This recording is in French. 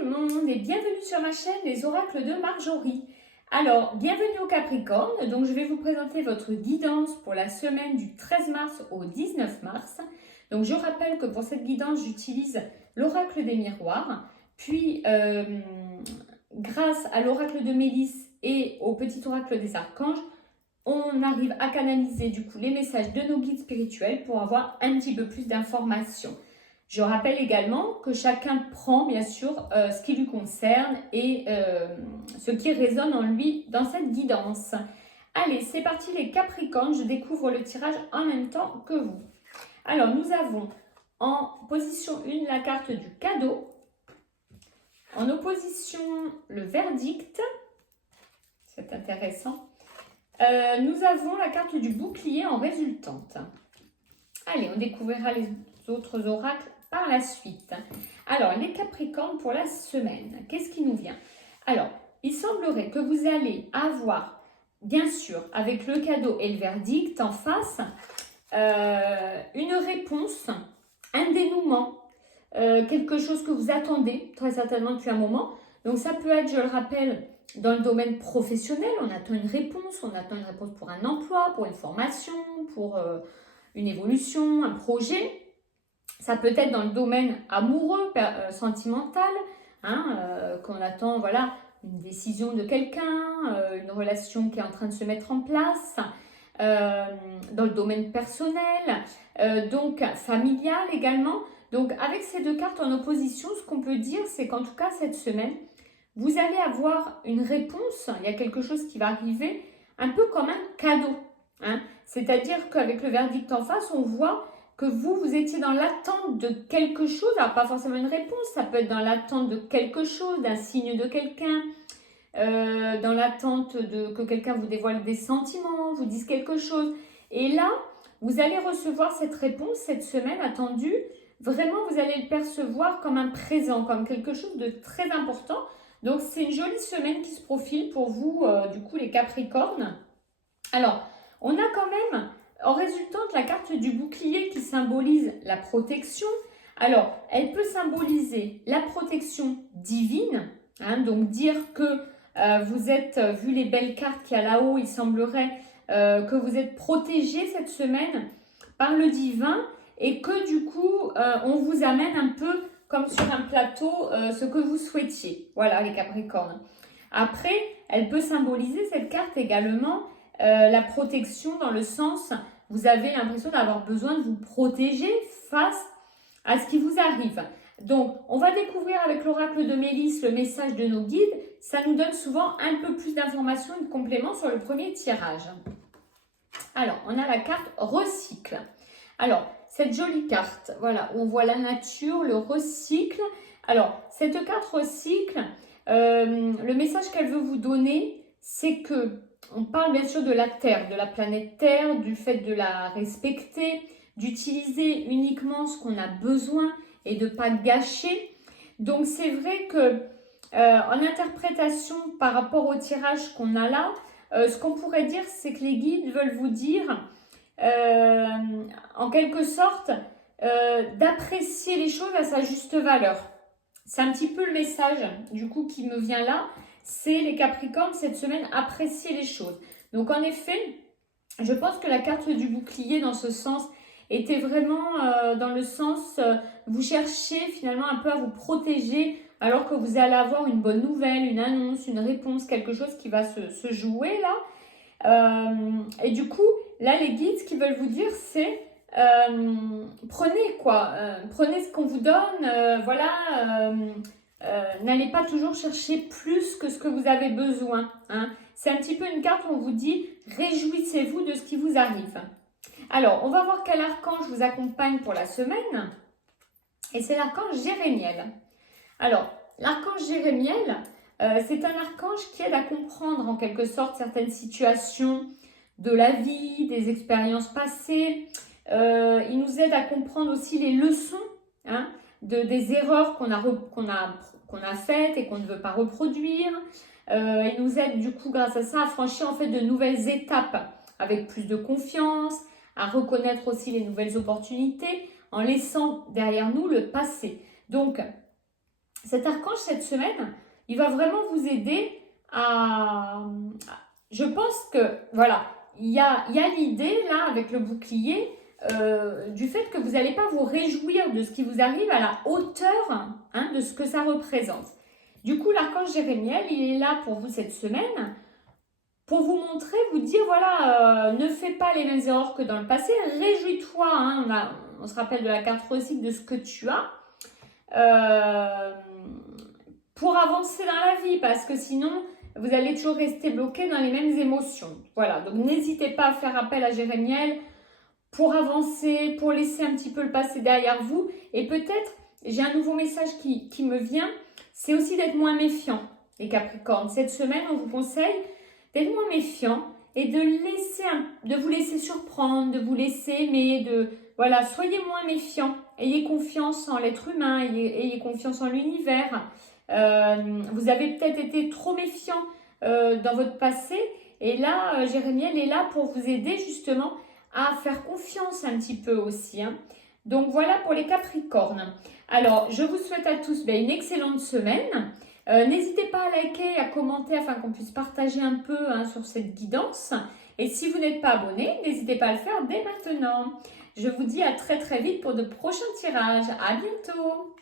tout le monde et bienvenue sur ma chaîne Les Oracles de Marjorie. Alors, bienvenue au Capricorne, donc je vais vous présenter votre guidance pour la semaine du 13 mars au 19 mars. Donc je rappelle que pour cette guidance, j'utilise l'Oracle des Miroirs, puis grâce à l'Oracle de Mélisse et au Petit Oracle des Archanges, on arrive à canaliser du coup les messages de nos guides spirituels pour avoir un petit peu plus d'informations. Je rappelle également que chacun prend bien sûr ce qui lui concerne et ce qui résonne en lui dans cette guidance. Allez, c'est parti les Capricornes, je découvre le tirage en même temps que vous. Alors, nous avons en position 1 la carte du cadeau, en opposition le verdict, c'est intéressant. Nous avons la carte du bouclier en résultante. Allez, on découvrira les autres oracles par la suite. Alors, les Capricornes pour la semaine, qu'est-ce qui nous vient? Alors, il semblerait que vous allez avoir, bien sûr, avec le cadeau et le verdict en face, une réponse, un dénouement, quelque chose que vous attendez très certainement depuis un moment. Donc, ça peut être, je le rappelle, dans le domaine professionnel, on attend une réponse pour un emploi, pour une formation, pour une évolution, un projet. Ça peut être dans le domaine amoureux, sentimental, qu'on attend voilà, une décision de quelqu'un, une relation qui est en train de se mettre en place, dans le domaine personnel, donc familial également. Donc avec ces deux cartes en opposition, ce qu'on peut dire, c'est qu'en tout cas cette semaine, vous allez avoir une réponse, il y a quelque chose qui va arriver, un peu comme un cadeau. C'est-à-dire qu'avec le verdict en face, on voit que vous étiez dans l'attente de quelque chose, alors pas forcément une réponse, ça peut être dans l'attente de quelque chose, d'un signe de quelqu'un, dans l'attente que quelqu'un vous dévoile des sentiments, vous dise quelque chose. Et là, vous allez recevoir cette réponse cette semaine attendue. Vraiment, vous allez le percevoir comme un présent, comme quelque chose de très important. Donc, c'est une jolie semaine qui se profile pour vous, du coup, les Capricornes. Alors, on a quand même, en résultante, la carte du bouclier qui symbolise la protection. Alors, elle peut symboliser la protection divine, donc dire que vous êtes, vu les belles cartes qu'il y a là-haut, il semblerait que vous êtes protégé cette semaine par le divin et que du coup, on vous amène un peu comme sur un plateau ce que vous souhaitiez. Voilà les Capricornes. Après, elle peut symboliser cette carte également la protection dans le sens, vous avez l'impression d'avoir besoin de vous protéger face à ce qui vous arrive. Donc, on va découvrir avec l'oracle de Mélisse le message de nos guides. Ça nous donne souvent un peu plus d'informations et de compléments sur le premier tirage. Alors, on a la carte recycle. Alors, cette jolie carte, voilà, où on voit la nature, le recycle. Alors, cette carte recycle, le message qu'elle veut vous donner, c'est que on parle bien sûr de la Terre, de la planète Terre, du fait de la respecter, d'utiliser uniquement ce qu'on a besoin et de ne pas gâcher. Donc, c'est vrai que en interprétation par rapport au tirage qu'on a là, ce qu'on pourrait dire, c'est que les guides veulent vous dire, en quelque sorte, d'apprécier les choses à sa juste valeur. C'est un petit peu le message, du coup, qui me vient là. C'est les Capricornes, cette semaine, apprécier les choses. Donc, en effet, je pense que la carte du bouclier, dans ce sens, était vraiment dans le sens, vous cherchez finalement un peu à vous protéger, alors que vous allez avoir une bonne nouvelle, une annonce, une réponse, quelque chose qui va se jouer là. Et du coup, là, les guides, ce qu'ils veulent vous dire, c'est prenez quoi, prenez ce qu'on vous donne, voilà, n'allez pas toujours chercher plus que ce que vous avez besoin. C'est un petit peu une carte où on vous dit réjouissez-vous de ce qui vous arrive. Alors, on va voir quel archange vous accompagne pour la semaine. Et c'est l'archange Jérémiel. Alors, l'archange Jérémiel, c'est un archange qui aide à comprendre en quelque sorte certaines situations de la vie, des expériences passées. Il nous aide à comprendre aussi les leçons des erreurs qu'on a faites et qu'on ne veut pas reproduire. Il nous aide du coup grâce à ça à franchir en fait de nouvelles étapes avec plus de confiance, à reconnaître aussi les nouvelles opportunités en laissant derrière nous le passé. Donc, cet archange cette semaine, il va vraiment vous aider à... Je pense que, voilà, il y a l'idée là avec le bouclier du fait que vous n'allez pas vous réjouir de ce qui vous arrive à la hauteur de ce que ça représente. Du coup, l'archange Jérémiel, il est là pour vous cette semaine, pour vous montrer, vous dire, voilà, ne fais pas les mêmes erreurs que dans le passé, réjouis-toi, on se rappelle de la carte recycle de ce que tu as, pour avancer dans la vie, parce que sinon, vous allez toujours rester bloqué dans les mêmes émotions. Voilà, donc n'hésitez pas à faire appel à Jérémiel pour avancer, pour laisser un petit peu le passé derrière vous. Et peut-être, j'ai un nouveau message qui me vient, c'est aussi d'être moins méfiant, les Capricornes. Cette semaine, on vous conseille d'être moins méfiant et de vous laisser surprendre, de vous laisser aimer, voilà, soyez moins méfiant. Ayez confiance en l'être humain, ayez confiance en l'univers. Vous avez peut-être été trop méfiant dans votre passé. Et là, Jérémiel est là pour vous aider justement à faire confiance un petit peu aussi. Donc voilà pour les Capricornes. Alors, je vous souhaite à tous une excellente semaine. N'hésitez pas à liker, à commenter afin qu'on puisse partager un peu sur cette guidance. Et si vous n'êtes pas abonné, n'hésitez pas à le faire dès maintenant. Je vous dis à très très vite pour de prochains tirages. À bientôt!